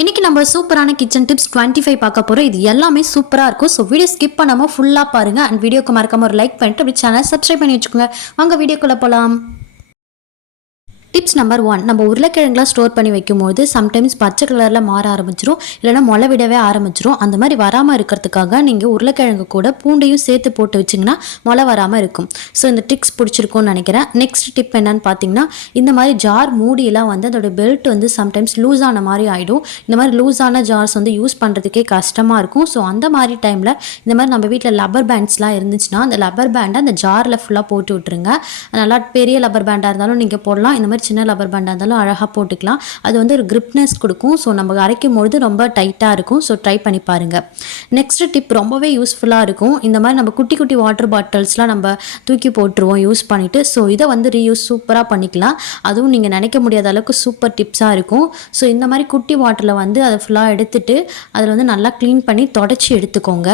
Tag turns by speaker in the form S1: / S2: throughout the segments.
S1: இன்னைக்கு நம்ம சூப்பரான கிச்சன் டிப்ஸ் டுவெண்ட்டி ஃபைவ் பார்க்க போகிறோம் இது எல்லாமே சூப்பராக இருக்கும். ஸோ வீடியோ ஸ்கிப் பண்ணாமல் ஃபுல்லாக பாருங்க. அண்ட் வீடியோக்கு மறக்காம ஒரு லைக் பண்ணிட்டு அப்படி சேனல் சப்ஸ்கிரைப் பண்ணி வச்சுக்கோங்க. வாங்க வீடியோக்குள்ளே போகலாம் டிப்ஸ் நம்பர் ஒன் நம்ம உருளைக்கிழங்குலாம் ஸ்டோர் பண்ணி வைக்கும்போது சம்டைம்ஸ் பச்சை கலரில் மாற ஆரம்பிச்சிரும். இல்லைனா முளை விடவே ஆரம்பிச்சிரும். அந்த மாதிரி வராமல் இருக்கிறதுக்காக நீங்கள் உருளைக்கிழங்கு கூட பூண்டையும் சேர்த்து போட்டு வச்சிங்கன்னா முளை வராமல் இருக்கும். ஸோ இந்த டிப்ஸ் பிடிச்சிருக்கும்னு நினைக்கிறேன். நெக்ஸ்ட் டிப் என்னன்னு பார்த்தீங்கன்னா இந்த மாதிரி ஜார் மூடியெல்லாம் வந்து அதோட பெல்ட் வந்து சம்டைம்ஸ் லூஸ் ஆன மாதிரி ஆகிடும் இந்த மாதிரி லூஸ் ஆன ஜார்ஸ் வந்து யூஸ் பண்ணுறதுக்கே கஷ்டமாக இருக்கும். ஸோ அந்த மாதிரி டைமில் இந்த மாதிரி நம்ம வீட்டில் லப்பர் பேண்ட்ஸ்லாம் இருந்துச்சுன்னா அந்த லப்பர் பேண்டை அந்த ஜாரில் ஃபுல்லாக போட்டு விட்டுருங்க. நல்லா பெரிய லப்பர் பேண்டாக இருந்தாலும் நீங்கள் போடலாம். இந்த மாதிரி சின்ன லப்பர் பேண்டாக இருந்தாலும் அழகாக போட்டுக்கலாம். அது வந்து ஒரு கிரிப்னஸ் கொடுக்கும். ஸோ நம்ம அரைக்கும் பொழுது ரொம்ப டைட்டாக இருக்கும். ஸோ ட்ரை பண்ணி பாருங்கள் நெக்ஸ்ட் டிப் ரொம்பவே யூஸ்ஃபுல்லாக இருக்கும். இந்த மாதிரி நம்ம குட்டி குட்டி வாட்டர் பாட்டில்ஸ்லாம் நம்ம தூக்கி போட்டுருவோம் யூஸ் பண்ணிவிட்டு ஸோ இதை வந்து ரீயூஸ் சூப்பராக பண்ணிக்கலாம். அதுவும் நீங்கள் நினைக்க முடியாத அளவுக்கு சூப்பர் டிப்ஸாக இருக்கும். ஸோ இந்த மாதிரி குட்டி வாட்டரில் வந்து அதை ஃபுல்லாக எடுத்துட்டு அதில் வந்து நல்லா க்ளீன் பண்ணி தொடச்சி எடுத்துக்கோங்க.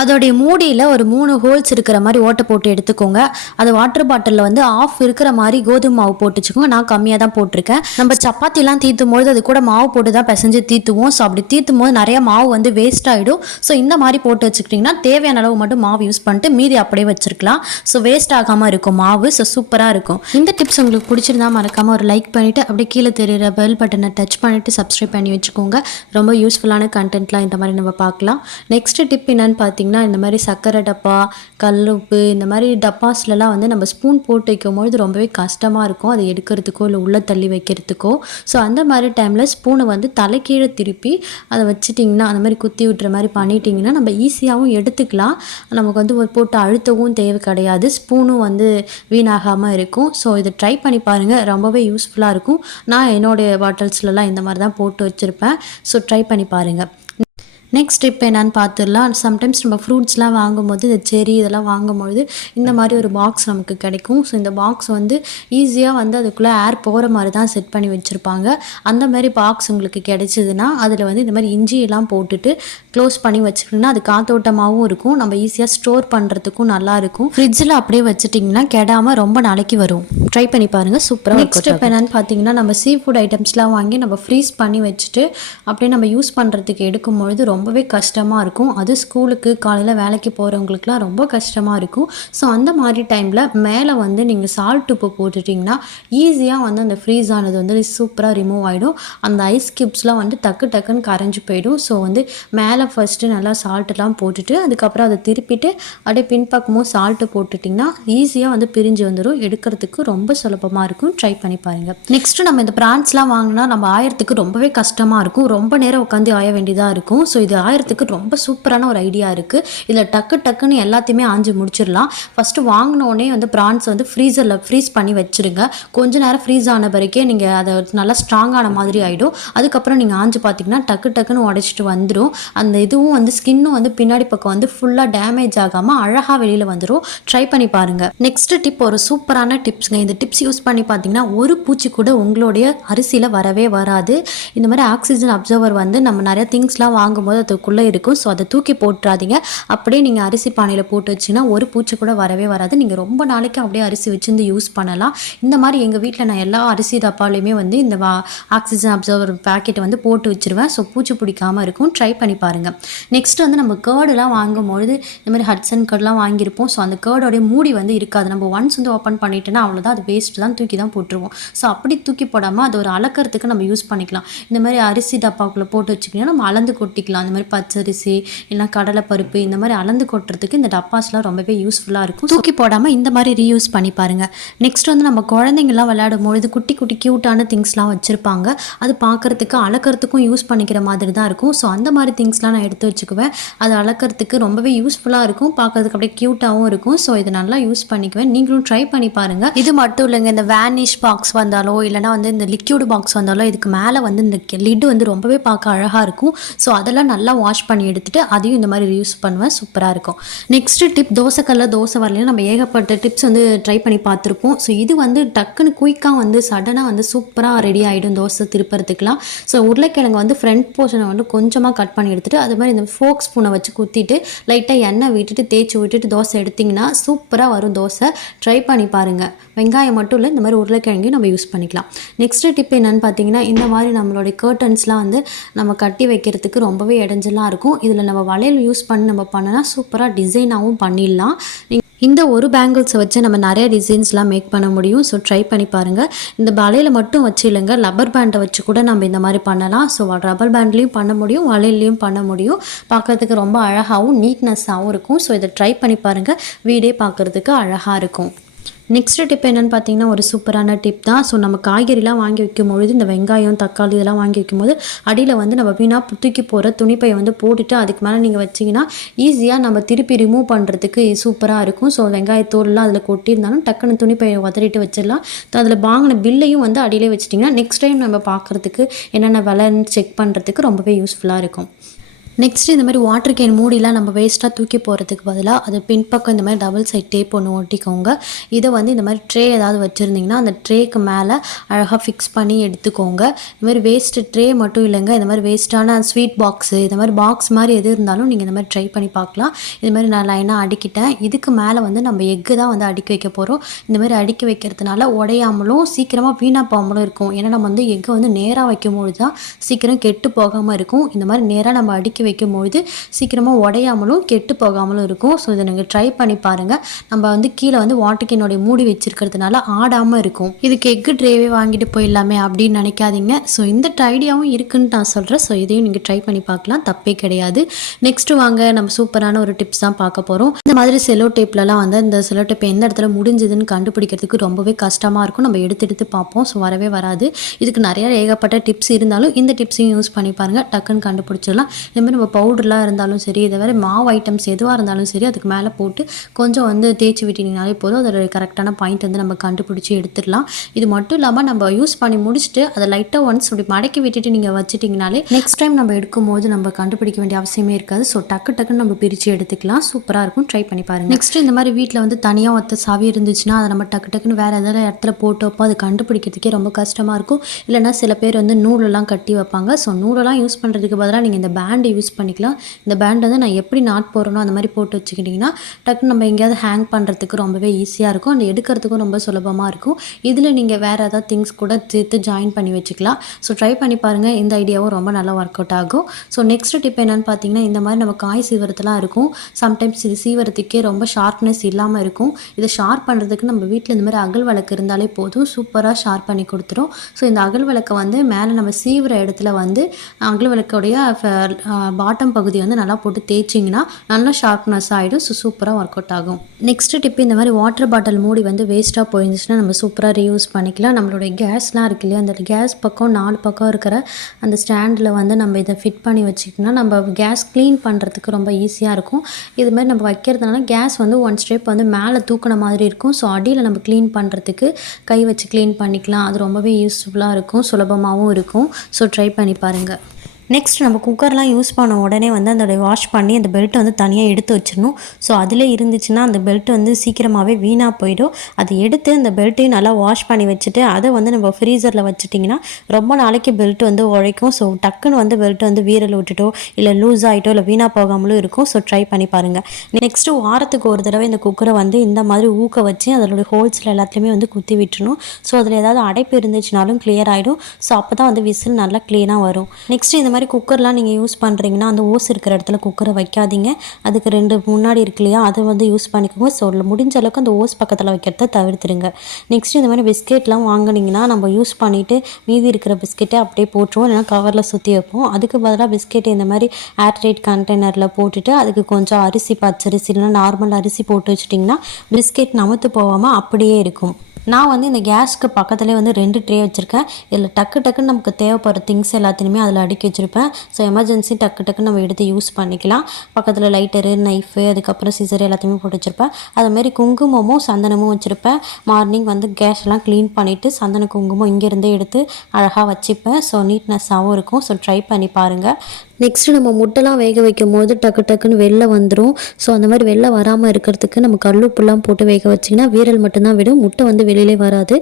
S1: அதோடைய மூடியில் ஒரு மூணு ஹோல்ஸ் இருக்கிற மாதிரி ஓட்டை போட்டு எடுத்துக்கோங்க. அது வாட்டர் பாட்டிலில் வந்து ஆஃப் இருக்கிற மாதிரி கோதுமை மாவு போட்டு வச்சுக்கோங்க. நான் கம்மியாக தான் போட்டிருக்கேன். நம்ம சப்பாத்திலாம் தீர்த்தும் பொழுது அது கூட மாவு போட்டு தான் பிசைஞ்சு தீர்த்துவோம் ஸோ அப்படி தீர்த்தும் போது நிறைய மாவு வந்து வேஸ்ட் ஆகிடும் ஸோ இந்த மாதிரி போட்டு வச்சுக்கிட்டிங்கன்னா தேவையான அளவு மட்டும் மாவு யூஸ் பண்ணிட்டு மீதி அப்படியே வச்சிருக்கலாம். ஸோ வேஸ்ட் ஆகாமல் இருக்கும் மாவு. ஸோ சூப்பராக இருக்கும். இந்த டிப்ஸ் உங்களுக்கு பிடிச்சிருந்தா மறக்காமல் ஒரு லைக் பண்ணிவிட்டு அப்படியே கீழே தெரியுற பெல் பட்டனை டச் பண்ணிவிட்டு சப்ஸ்கிரைப் பண்ணி வச்சுக்கோங்க. ரொம்ப யூஸ்ஃபுல்லான கண்டென்ட்லாம் இந்த மாதிரி நம்ம பார்க்கலாம். நெக்ஸ்ட் டிப் என்னன்னு பார்த்தீங்கன்னா இந்த மாதிரி சர்க்கரை டப்பா கல் உப்பு இந்த மாதிரி டப்பாஸ்லலாம் வந்து நம்ம ஸ்பூன் போட்டு வைக்கும்பொழுது ரொம்பவே கஷ்டமாக இருக்கும். அதை எடுக்கிறதுக்கோ இல்லை உள்ளே தள்ளி வைக்கிறதுக்கோ. ஸோ அந்த மாதிரி டைமில் ஸ்பூனை வந்து தலைக்கீழே திருப்பி அதை வச்சிட்டிங்கன்னா அந்த மாதிரி குத்தி விட்டுற மாதிரி பண்ணிட்டிங்கன்னா நம்ம ஈஸியாகவும் எடுத்துக்கலாம். நமக்கு வந்து ஒரு போட்டு அழுத்தவும் தேவை கிடையாது. ஸ்பூனும் வந்து வீணாகாமல் இருக்கும். ஸோ இதை ட்ரை பண்ணி பாருங்கள் ரொம்பவே யூஸ்ஃபுல்லாக இருக்கும். நான் என்னுடைய பாட்டில்ஸ்லலாம் இந்த மாதிரி தான் போட்டு வச்சுருப்பேன். ஸோ ட்ரை பண்ணி பாருங்கள் நெக்ஸ்ட் இப்போ என்னன்னு பார்த்துடலாம். சம்டைம்ஸ் நம்ம ஃப்ரூட்ஸ்லாம் வாங்கும்போது இந்த செரி இதெல்லாம் வாங்கும்பொழுது இந்த மாதிரி ஒரு பாக்ஸ் நமக்கு கிடைக்கும். ஸோ இந்த பாக்ஸ் வந்து ஈஸியாக வந்து அதுக்குள்ளே ஏர் போகிற மாதிரி தான் செட் பண்ணி வச்சுருப்பாங்க. அந்த மாதிரி பாக்ஸ் உங்களுக்கு கிடைச்சிதுன்னா அதில் வந்து இந்த மாதிரி இஞ்சியெல்லாம் போட்டுட்டு க்ளோஸ் பண்ணி வச்சுக்கிட்டிங்கன்னா அது காத்தோட்டமாகவும் இருக்கும். நம்ம ஈஸியாக ஸ்டோர் பண்ணுறதுக்கும் நல்லா இருக்கும். ஃப்ரிட்ஜில் அப்படியே வச்சுட்டிங்கன்னா கெடாமல் ரொம்ப நாளைக்கு வரும். ட்ரை பண்ணி பாருங்கள் சூப்பராக நெக்ஸ்ட் இப்போ என்னன்னு பார்த்தீங்கன்னா நம்ம சீ ஃபுட் ஐட்டம்ஸ்லாம் வாங்கி நம்ம ஃப்ரீஸ் பண்ணி வச்சுட்டு அப்படியே நம்ம யூஸ் பண்ணுறதுக்கு எடுக்கும்பொழுது ரொம்பவே கஷ்டமாக இருக்கும். அது ஸ்கூலுக்கு காலையில் வேலைக்கு போகிறவங்களுக்குலாம் ரொம்ப கஷ்டமாக இருக்கும். ஸோ அந்த மாதிரி டைமில் மேலே வந்து நீங்கள் சால்ட் உப்பு போட்டுட்டிங்கன்னா ஈஸியாக வந்து அந்த ஃப்ரீஸ் ஆனது வந்து சூப்பராக ரிமூவ் ஆகிடும் அந்த ஐஸ் கியூப்ஸ்லாம் வந்து டக்கு டக்குன்னு கரைஞ்சி போயிடும். ஸோ வந்து மேலே ஃபஸ்ட்டு நல்லா சால்ட்டெல்லாம் போட்டுட்டு அதுக்கப்புறம் அதை திருப்பிட்டு அப்படியே பின்பக்கமும் சால்ட்டு போட்டுட்டிங்கன்னா ஈஸியாக வந்து பிரிஞ்சு வந்துடும் எடுக்கிறதுக்கு ரொம்ப சுலபமாக இருக்கும். ட்ரை பண்ணி பாருங்கள் நெக்ஸ்ட்டு நம்ம இந்த ப்ரான்ஸ்லாம் வாங்கினா நம்ம ஆயிரத்துக்கு ரொம்பவே கஷ்டமாக இருக்கும். ரொம்ப நேரம் உட்காந்து ஆய வேண்டியதாக இருக்கும். ஸோ இது ஆயிரத்துக்கு ரொம்ப சூப்பரான ஒரு ஐடியா இருக்குது இதில் டக்கு டக்குன்னு எல்லாத்தையுமே ஆஞ்சு முடிச்சிடலாம். ஃபஸ்ட்டு வாங்கினோடனே வந்து ப்ரான்ஸ் வந்து ஃப்ரீசரில் ஃப்ரீஸ் பண்ணி வச்சுருங்க. கொஞ்ச நேரம் ஃப்ரீஸ் ஆன பிறகே நீங்கள் அதை நல்லா ஸ்ட்ராங்கான மாதிரி ஆகிடும் அதுக்கப்புறம் நீங்கள் ஆஞ்சு பார்த்தீங்கன்னா டக்கு டக்குன்னு உடச்சிட்டு வந்துடும் அந்த இதுவும் வந்து ஸ்கின்னும் வந்து பின்னாடி பக்கம் வந்து ஃபுல்லாக டேமேஜ் ஆகாமல் அழகாக வெளியில் வந்துடும் ட்ரை பண்ணி பாருங்கள் நெக்ஸ்ட் டிப் ஒரு சூப்பரான டிப்ஸுங்க இந்த டிப்ஸ் யூஸ் பண்ணி பார்த்தீங்கன்னா ஒரு பூச்சி கூட உங்களுடைய அரிசியில் வரவே வராது. இந்த மாதிரி ஆக்சிஜன் அப்சர்வர் வந்து நம்ம நிறைய திங்ஸ்லாம் வாங்கும்போது அதுக்குள்ளே இருக்கும். ஸோ அதை தூக்கி போட்டுறாதீங்க. அப்படியே நீங்கள் அரிசி பானையில் போட்டு வச்சிங்கன்னா ஒரு பூச்சி கூட வரவே வராது. நீங்கள் ரொம்ப நாளைக்கு அப்படியே அரிசி வச்சுருந்து யூஸ் பண்ணலாம். இந்த மாதிரி எங்கள் வீட்டில் நான் எல்லா அரிசி டப்பாலையுமே வந்து இந்த வா ஆக்சிஜன் அப்சர்வர் பேக்கெட்டை வந்து போட்டு வச்சிருவேன். ஸோ பூச்சி பிடிக்காமல் இருக்கும். ட்ரை பண்ணி பாருங்கள் நெக்ஸ்ட் வந்து நம்ம கேர்டெலாம் வாங்கும்பொழுது இந்த மாதிரி ஹட்சன் கேர்டெலாம் வாங்கியிருப்போம். ஸோ அந்த கேர்டோடைய மூடி வந்து இருக்காது. நம்ம ஒன்ஸ் வந்து ஓப்பன் பண்ணிட்டோன்னா அவ்வளோதான் அது வேஸ்ட்டு தான். தூக்கி தான் போட்டுருவோம். ஸோ அப்படி தூக்கி போடாமல் அது ஒரு அளக்கிறதுக்கு நம்ம யூஸ் பண்ணிக்கலாம். இந்த மாதிரி அரிசி டப்பாக்குள்ளே போட்டு வச்சுக்கிட்டோம்னா நம்ம அளந்து கொட்டிக்கலாம். அந்த மாதிரி பச்சரிசி இல்லைனா கடலைப்பருப்பு இந்த மாதிரி அளந்து கொட்டுறதுக்கு இந்த டப்பாஸ்லாம் ரொம்பவே யூஸ்ஃபுல்லாக இருக்கும். தூக்கி போடாமல் இந்த மாதிரி ரீயூஸ் பண்ணி பாருங்கள் நெக்ஸ்ட் வந்து நம்ம குழந்தைங்கள்லாம் விளையாடும் பொழுது குட்டி குட்டி க்யூட்டான திங்ஸ்லாம் வச்சுருப்பாங்க. அது பார்க்குறதுக்கு அளக்கிறதுக்கும் யூஸ் பண்ணிக்கிற மாதிரி தான் இருக்கும். ஸோ அந்த மாதிரி திங்ஸ்லாம் நான் எடுத்து வச்சுக்குவேன். அது அளக்கிறதுக்கு ரொம்பவே யூஸ்ஃபுல்லாக இருக்கும். பார்க்கறதுக்கு அப்படியே க்யூட்டாகவும் இருக்கும். ஸோ இதை நல்லா யூஸ் பண்ணிக்குவேன். நீங்களும் ட்ரை பண்ணி பாருங்கள் இது மட்டும் இல்லைங்க. இந்த வேனிஷ் பாக்ஸ் வந்தாலோ இல்லைனா வந்து இந்த லிக்யூடு பாக்ஸ் வந்தாலோ இதுக்கு மேலே வந்து இந்த லிட்டு வந்து ரொம்பவே பார்க்க அழகாக இருக்கும். ஸோ அதெல்லாம் நல்லா வாஷ் பண்ணி எடுத்துட்டு அதையும் இந்த மாதிரி யூஸ் பண்ணுவேன். சூப்பராக இருக்கும். நெக்ஸ்ட் டிப் தோசைக்கல்ல தோசை வரலையும் நம்ம ஏகப்பட்ட டிப்ஸ் வந்து ட்ரை பண்ணி பார்த்துருப்போம். ஸோ இது வந்து டக்குன்னு குயிக்காக வந்து சடனாக வந்து சூப்பராக ரெடி ஆகிடும் தோசை திருப்பறதுக்குலாம் ஸோ உருளைக்கிழங்கு வந்து ஃப்ரண்ட் போர்ஷனை வந்து கொஞ்சமாக கட் பண்ணி எடுத்துட்டு அது மாதிரி இந்த ஃபோக் ஸ்பூனை வச்சு குத்திட்டு லைட்டாக எண்ணெய் விட்டுட்டு தேய்ச்சி விட்டுட்டு தோசை எடுத்திங்கன்னா சூப்பராக வரும் தோசை. ட்ரை பண்ணி பாருங்கள் வெங்காயம் மட்டும் இல்லை இந்த மாதிரி உருளைக்கிழங்கையும் நம்ம யூஸ் பண்ணிக்கலாம். நெக்ஸ்ட் டிப் என்னென்னு பார்த்தீங்கன்னா இந்த மாதிரி நம்மளுடைய கர்ட்டன்ஸ்லாம் வந்து நம்ம கட்டி வைக்கிறதுக்கு ரொம்பவே இடைஞ்செல்லாம் இருக்கும். இதில் நம்ம வளையல் யூஸ் பண்ணி நம்ம பண்ணனா சூப்பராக டிசைனாகவும் பண்ணிடலாம். இந்த ஒரு பேங்கிள்ஸை வச்சு நம்ம நிறைய டிசைன்ஸ்லாம் மேக் பண்ண முடியும். ஸோ ட்ரை பண்ணி பாருங்கள் இந்த வலையில் மட்டும் வச்சு இல்லைங்க ரப்பர் பேண்டை வச்சு கூட நம்ம இந்த மாதிரி பண்ணலாம். ஸோ ரப்பர் பேண்ட்லேயும் பண்ண முடியும் வலையிலையும் பண்ண முடியும். பார்க்குறதுக்கு ரொம்ப அழகாகவும் நீட்னஸ்ஸாகவும் இருக்கும். ஸோ இதை ட்ரை பண்ணி பாருங்கள் வீடே பார்க்குறதுக்கு அழகாக இருக்கும். நெக்ஸ்ட் டிப் என்னென்னு பார்த்தீங்கன்னா ஒரு சூப்பரான டிப் தான். ஸோ நம்ம காய்கறிலாம் வாங்கி வைக்கும் பொழுது இந்த வெங்காயம் தக்காளி இதெல்லாம் வாங்கி வைக்கும்போது அடியில் வந்து நம்ம வீணாக தூக்கி போகிற துணிப்பையை வந்து போட்டுட்டு அதுக்கு மேலே நீங்கள் வச்சிங்கன்னா ஈஸியாக நம்ம திருப்பி ரிமூவ் பண்ணுறதுக்கு சூப்பராக இருக்கும். ஸோ வெங்காயத்தோல்லாம் அதில் கொட்டியிருந்தாலும் டக்குன்னு துணிப்பையை உதறிட்டு வச்சிடலாம். அதில் வாங்கின பில்லையும் வந்து அடியிலே வச்சிட்டிங்கன்னா நெக்ஸ்ட் டைம் நம்ம பார்க்குறதுக்கு என்னென்ன விலைன்னு செக் பண்ணுறதுக்கு ரொம்பவே யூஸ்ஃபுல்லாக இருக்கும். நெக்ஸ்ட் இந்த மாதிரி வாட்டர் கேன் மூடிலாம் நம்ம வேஸ்ட்டாக தூக்கி போகிறதுக்கு பதிலாக அது பின்பக்கம் இந்த மாதிரி டபுள் சைட் டேப் ஒன்று ஒட்டிக்கோங்க. இதை வந்து இந்த மாதிரி ட்ரே ஏதாவது வச்சுருந்தீங்கன்னா அந்த ட்ரேக்கு மேலே அழகாக ஃபிக்ஸ் பண்ணி எடுத்துக்கோங்க. இந்த மாதிரி வேஸ்ட்டு ட்ரே மட்டும் இல்லைங்க இந்த மாதிரி வேஸ்ட்டான ஸ்வீட் பாக்ஸு இந்த மாதிரி பாக்ஸ் மாதிரி எது இருந்தாலும் நீங்கள் இந்த மாதிரி ட்ரை பண்ணி பார்க்கலாம். இது மாதிரி நான் லைனாக அடிக்கிட்டேன். இதுக்கு மேலே வந்து நம்ம எக்கு தான் வந்து அடுக்கி வைக்க போகிறோம் இந்த மாதிரி அடுக்கி வைக்கிறதுனால உடையாமலும் சீக்கிரமாக வீணாக போகாமலும் இருக்கும். ஏன்னா நம்ம வந்து எக்கு வந்து நேராக வைக்கும்போது தான் சீக்கிரம் கெட்டு போகாமல் இருக்கும். இந்த மாதிரி நேராக நம்ம அடுக்கி வைக்கும்பொழுது சீக்கிரமாக உடையாமலும் கெட்டு போகாமலும் இருக்கும். ஸோ இதை நீங்கள் ட்ரை பண்ணி பாருங்கள் நம்ம வந்து கீழே வந்து வாட்டர்கேனுடைய மூடி வச்சிருக்கிறதுனால ஆடாமல் இருக்கும். இதுக்கு எக்கு ட்ரேவே வாங்கிட்டு போயிடலாமே அப்படின்னு நினைக்காதீங்க. ஸோ இந்த ஐடியாவும் இருக்குன்னு நான் சொல்கிறேன் ஸோ இதையும் நீங்கள் ட்ரை பண்ணி பார்க்கலாம். தப்பே கிடையாது. நெக்ஸ்ட் வாங்க நம்ம சூப்பரான ஒரு டிப்ஸ் தான் பார்க்க போகிறோம் இந்த மாதிரி செலோ டேப்லலாம் வந்து இந்த செலோ டேப் எந்த இடத்துல முடிஞ்சதுன்னு கண்டுபிடிக்கிறதுக்கு ரொம்பவே கஷ்டமாக இருக்கும். நம்ம எடுத்து எடுத்து பார்ப்போம். ஸோ வரவே வராது. இதுக்கு நிறைய ஏகப்பட்ட டிப்ஸ் இருந்தாலும் இந்த டிப்ஸையும் யூஸ் பண்ணி பாருங்கள் டக்குன்னு கண்டுபிடிச்சிடலாம். இந்த மாதிரி நம்ம பவுடர்லாம் இருந்தாலும் சரி இதை வேறு மாவு ஐட்டம்ஸ் எதுவாக இருந்தாலும் சரி அதுக்கு மேலே போட்டு கொஞ்சம் வந்து தேய்ச்சி விட்டிங்கனாலே போதும். அதோட கரெக்டான பாயிண்ட் வந்து நம்ம கண்டுபிடிச்சி எடுத்துடலாம். இது மட்டும் இல்லாமல் நம்ம யூஸ் பண்ணி முடிச்சுட்டு அதை லைட்டாக ஒன்ஸ் அப்படி மடக்கி விட்டுட்டு நீங்கள் வச்சுட்டிங்கனாலே நெக்ஸ்ட் டைம் நம்ம எடுக்கும்போது நம்ம கண்டுபிடிக்க வேண்டிய அவசியமே இருக்காது. ஸோ டக்கு டக்குன்னு நம்ம பிரித்து எடுத்துக்கலாம். சூப்பராக இருக்கும். ட்ரை பண்ணி பாருங்கள் நெக்ஸ்ட் இந்த மாதிரி வீட்டில் வந்து தனியாக ஒத்த சாவி இருந்துச்சுன்னா அதை நம்ம டக்கு டக்குன்னு வேறு ஏதாவது இடத்துல போட்டப்போ அது கண்டுபிடிக்கிறதுக்கே ரொம்ப கஷ்டமாக இருக்கும். இல்லைனா சில பேர் வந்து நூலெல்லாம் கட்டி வைப்பாங்க. ஸோ நூலெல்லாம் யூஸ் பண்ணுறதுக்கு பதிலாக நீங்கள் இந்த பேண்டை யூஸ் பண்ணிக்கலாம். இந்த பேண்ட் வந்து நான் எப்படி நாட் போடுறனோ அந்த மாதிரி போட்டு வச்சுக்கிட்டிங்கன்னா டக்குன்னு நம்ம எங்கேயாவது ஹேங் பண்ணுறதுக்கு ரொம்பவே ஈஸியாக இருக்கும். அந்த எடுக்கிறதுக்கும் ரொம்ப சுலபமாக இருக்கும். இதில் நீங்கள் வேறு ஏதாவது திங்ஸ் கூட சேர்த்து ஜாயின் பண்ணி வச்சுக்கலாம். ஸோ ட்ரை பண்ணி பாருங்கள் இந்த ஐடியாவும் ரொம்ப நல்லா ஒர்க் அவுட் ஆகும். ஸோ நெக்ஸ்ட் டிப் என்னென்னு பார்த்தீங்கன்னா இந்த மாதிரி நம்ம காய் சீவரத்துலாம் இருக்கும். சம்டைம்ஸ் இது சீவரத்துக்கே ரொம்ப ஷார்ப்னஸ் இல்லாமல் இருக்கும். இதை ஷார்ப் பண்ணுறதுக்கு நம்ம வீட்டில் இந்த மாதிரி அகல் விளக்கு இருந்தாலே போதும். சூப்பராக ஷார்ப் பண்ணி கொடுத்துரும். ஸோ இந்த அகல் விளக்கை வந்து மேலே நம்ம சீவிர இடத்துல வந்து அகல் விளக்குடைய பாட்டம் பகுதி வந்து நல்லா போட்டு தேய்ச்சிங்கன்னா நல்லா ஷார்ப்னஸ் ஆகிடும் ஸோ சூப்பராக ஒர்க் அவுட் ஆகும். நெக்ஸ்ட் டிப் இந்த மாதிரி வாட்டர் பாட்டில் மூடி வந்து வேஸ்ட்டாக போயிருந்துச்சுன்னா நம்ம சூப்பராக ரீயூஸ் பண்ணிக்கலாம். நம்மளுடைய கேஸ்லாம் இருக்கு இல்லையா அந்த கேஸ் பக்கம் நாலு பக்கம் இருக்கிற அந்த ஸ்டாண்டில் வந்து நம்ம இதை ஃபிட் பண்ணி வச்சுக்கிட்டோம்னா நம்ம கேஸ் க்ளீன் பண்ணுறதுக்கு ரொம்ப ஈஸியாக இருக்கும். இது மாதிரி நம்ம வைக்கிறதுனால கேஸ் வந்து ஒன் ஸ்டெப் வந்து மேலே தூக்கின மாதிரி இருக்கும். ஸோ அடியில் நம்ம க்ளீன் பண்ணுறதுக்கு கை வச்சு க்ளீன் பண்ணிக்கலாம். அது ரொம்பவே யூஸ்ஃபுல்லாக இருக்கும். சுலபமாகவும் இருக்கும். ஸோ ட்ரை பண்ணி பாருங்கள் நெக்ஸ்ட் நம்ம குக்கர்லாம் யூஸ் பண்ண உடனே வந்து அதோடைய வாஷ் பண்ணி அந்த பெல்ட்டை வந்து தனியாக எடுத்து வச்சிடணும். ஸோ அதில் இருந்துச்சுன்னா அந்த பெல்ட் வந்து சீக்கிரமாகவே வீணாக போயிடும். அதை எடுத்து அந்த பெல்ட்டையும் நல்லா வாஷ் பண்ணி வச்சுட்டு அதை வந்து நம்ம ஃப்ரீசரில் வச்சுட்டிங்கன்னா ரொம்ப நாளைக்கு பெல்ட் வந்து உழைக்கும். ஸோ டக்குன்னு வந்து பெல்ட் வந்து வீரல் விட்டுட்டோ இல்லை லூஸ் ஆகிட்டோ இல்லை வீணாக போகாமலும் இருக்கும். ஸோ ட்ரை பண்ணி பாருங்கள் நெக்ஸ்ட்டு வாரத்துக்கு ஒரு தடவை இந்த குக்கரை வந்து இந்த மாதிரி ஊக்க வச்சு அதோட ஹோல்ஸில் எல்லாத்துலேயுமே வந்து குத்தி விட்டுணும் ஸோ அதில் ஏதாவது அடைப்பு இருந்துச்சுனாலும் கிளியர் ஆகிடும் ஸோ அப்போ தான் வந்து விசில் நல்லா க்ளீனாக வரும். நெக்ஸ்ட் இந்த மாதிரி மாதிரி குக்கர்லாம் நீங்கள் யூஸ் பண்ணுறீங்கன்னா அந்த ஓஸ் இருக்கிற இடத்துல குக்கரை வைக்காதீங்க. அதுக்கு ரெண்டு முன்னாடி இருக்கு இல்லையா அதை வந்து யூஸ் பண்ணிக்கோங்க. ஸோ முடிஞ்ச அளவுக்கு அந்த ஓஸ் பக்கத்தில் வைக்கிறத தவிர்த்துருங்க நெக்ஸ்ட் இந்த மாதிரி பிஸ்கெட்லாம் வாங்கினீங்கன்னா நம்ம யூஸ் பண்ணிவிட்டு மீதி இருக்கிற பிஸ்கெட்டை அப்படியே போட்டுருவோம். இல்லைனா கவரில் சுற்றி வைப்போம். அதுக்கு பதிலாக பிஸ்கெட் இந்த மாதிரி ஏர்டைட் கண்டெய்னரில் போட்டுட்டு அதுக்கு கொஞ்சம் அரிசி பச்சரிசி இல்லைனா நார்மல் அரிசி போட்டு வச்சிட்டிங்கன்னா பிஸ்கெட் நமத்து போகாமல் அப்படியே இருக்கும். நான் வந்து இந்த கேஸ்க்கு பக்கத்துலேயே வந்து ரெண்டு ட்ரே வச்சுருக்கேன். இதில் டக்கு டக்குன்னு நமக்கு தேவைப்படுற திங்ஸ் எல்லாத்தையுமே அதில் அடுக்கி வச்சுருப்பேன். ஸோ எமர்ஜென்சி டக்கு டக்குன்னு நம்ம எடுத்து யூஸ் பண்ணிக்கலாம். பக்கத்தில் லைட்டரு நைஃபு அதுக்கப்புறம் சிசர் எல்லாத்தையுமே போட்டு வச்சுருப்பேன். அதுமாரி குங்குமமும் சந்தனமும் வச்சுருப்பேன். மார்னிங் வந்து கேஸ் எல்லாம் க்ளீன் பண்ணிவிட்டு சந்தன குங்குமம் இங்கேருந்தே எடுத்து அழகாக வச்சுப்பேன். ஸோ நீட்னஸ்ஸாகவும் இருக்கும். ஸோ ட்ரை பண்ணி பாருங்கள் நெக்ஸ்ட்டு நம்ம முட்டைலாம் வேக வைக்கும் போது டக்கு டக்குன்னு வெளில வந்துடும் ஸோ அந்த மாதிரி வெளில வராமல் இருக்கிறதுக்கு நம்ம கல்லுப்புலாம் போட்டு வேக வச்சிங்கன்னா வீரல் மட்டும்தான் விடும். முட்டை வந்து வெளியிலே வராது.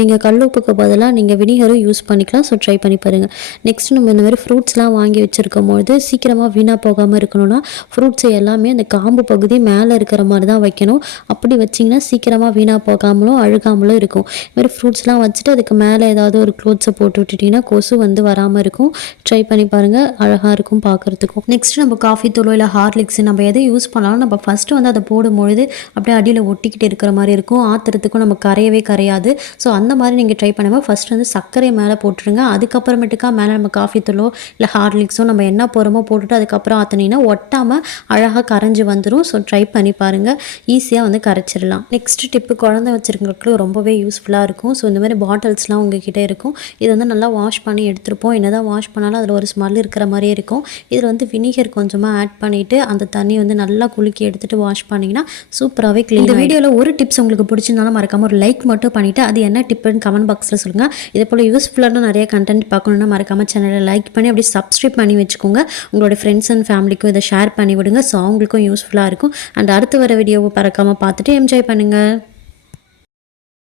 S1: நீங்கள் கல்லுப்புக்கு பதிலாக நீங்கள் வினிகரும் யூஸ் பண்ணிக்கலாம். ஸோ ட்ரை பண்ணி பாருங்கள் நெக்ஸ்ட் நம்ம இந்த மாதிரி ஃப்ரூட்ஸ்லாம் வாங்கி வச்சுருக்கும் போது சீக்கிரமாக வீணாக போகாமல் இருக்கணும்னா ஃப்ரூட்ஸை எல்லாமே அந்த காம்பு பகுதி மேலே இருக்கிற மாதிரி தான் வைக்கணும். அப்படி வச்சிங்கன்னா சீக்கிரமாக வீணாக போகாமலும் அழுகாமலும் இருக்கும். இது மாதிரி ஃப்ரூட்ஸ்லாம் வச்சுட்டு அதுக்கு மேலே ஏதாவது ஒரு க்ளோத்ஸை போட்டு விட்டுட்டிங்கன்னா கொசு வந்து வராமல் இருக்கும். ட்ரை பண்ணி பாருங்கள் அழகாக இருக்கும் பார்க்குறதுக்கும் நெக்ஸ்ட் நம்ம காஃபி தூளோ இல்லை ஹார்லிக்ஸ் நம்ம எதை யூஸ் பண்ணாலும் நம்ம ஃபஸ்ட்டு வந்து அதை போடும்பொழுது அப்படியே அடியில் ஒட்டிக்கிட்டு இருக்கிற மாதிரி இருக்கும். ஆத்துறதுக்கும் நம்ம கரையவே கரையாது. ஸோ அந்த மாதிரி நீங்கள் ட்ரை பண்ணுங்கள் ஃபஸ்ட் வந்து சர்க்கரையை மேலே போட்டுருங்க. அதுக்கப்புறமேட்டுக்கா மேலே நம்ம காஃபி தூளோ இல்லை ஹார்லிக்ஸோ நம்ம என்ன போகிறோமோ போட்டுட்டு அதுக்கப்புறம் ஆற்றினீங்கன்னா ஒட்டாமல் அழகாக கரைஞ்சி வந்துடும் ஸோ ட்ரை பண்ணி பாருங்கள் ஈஸியாக வந்து கரைச்சிடலாம். நெக்ஸ்ட் டிப்பு குழந்தை வச்சுருக்கிறவங்களுக்கு ரொம்பவே யூஸ்ஃபுல்லாக இருக்கும். ஸோ இந்த மாதிரி பாட்டில்ஸ்லாம் உங்ககிட்ட இருக்கும். இது வந்து நல்லா வாஷ் பண்ணி எடுத்துருப்போம். என்ன தான் வாஷ் பண்ணாலும் அதில் ஒரு ஸ்மெல் இருக்கிற மாதிரியே இருக்கும். இதில் வந்து வினிகர் கொஞ்சமாக ஆட் பண்ணிவிட்டு அந்த தண்ணி வந்து நல்லா குலுக்கி எடுத்துகிட்டு வாஷ் பண்ணிங்கன்னா சூப்பராகவே க்ளீன் இந்த வீடியோவில் ஒரு டிப்ஸ் உங்களுக்கு பிடிச்சிருந்தாலும் மறக்காம ஒரு லைக் மட்டும் பண்ணிவிட்டு அது என்ன டிப்புன்னு கமெண்ட் பாக்ஸில் சொல்லுங்கள் இதே போல் யூஸ்ஃபுல்லான நிறைய கண்டென்ட் பார்க்கணுன்னா மறக்காம சேனலை லைக் பண்ணி அப்படியே சப்ஸ்கிரைப் பண்ணி வச்சுக்கோங்க. உங்களோட ஃப்ரெண்ட்ஸ் அண்ட் ஃபேமிலிக்கும் இதை ஷேர் பண்ணி விடுங்க. ஸோ அவங்களுக்கும் யூஸ்ஃபுல்லாக இருக்கும். அண்ட் அடுத்து வர வீடியோவை பறக்காமல் பார்த்துட்டு என்ஜாய் பண்ணுங்கள்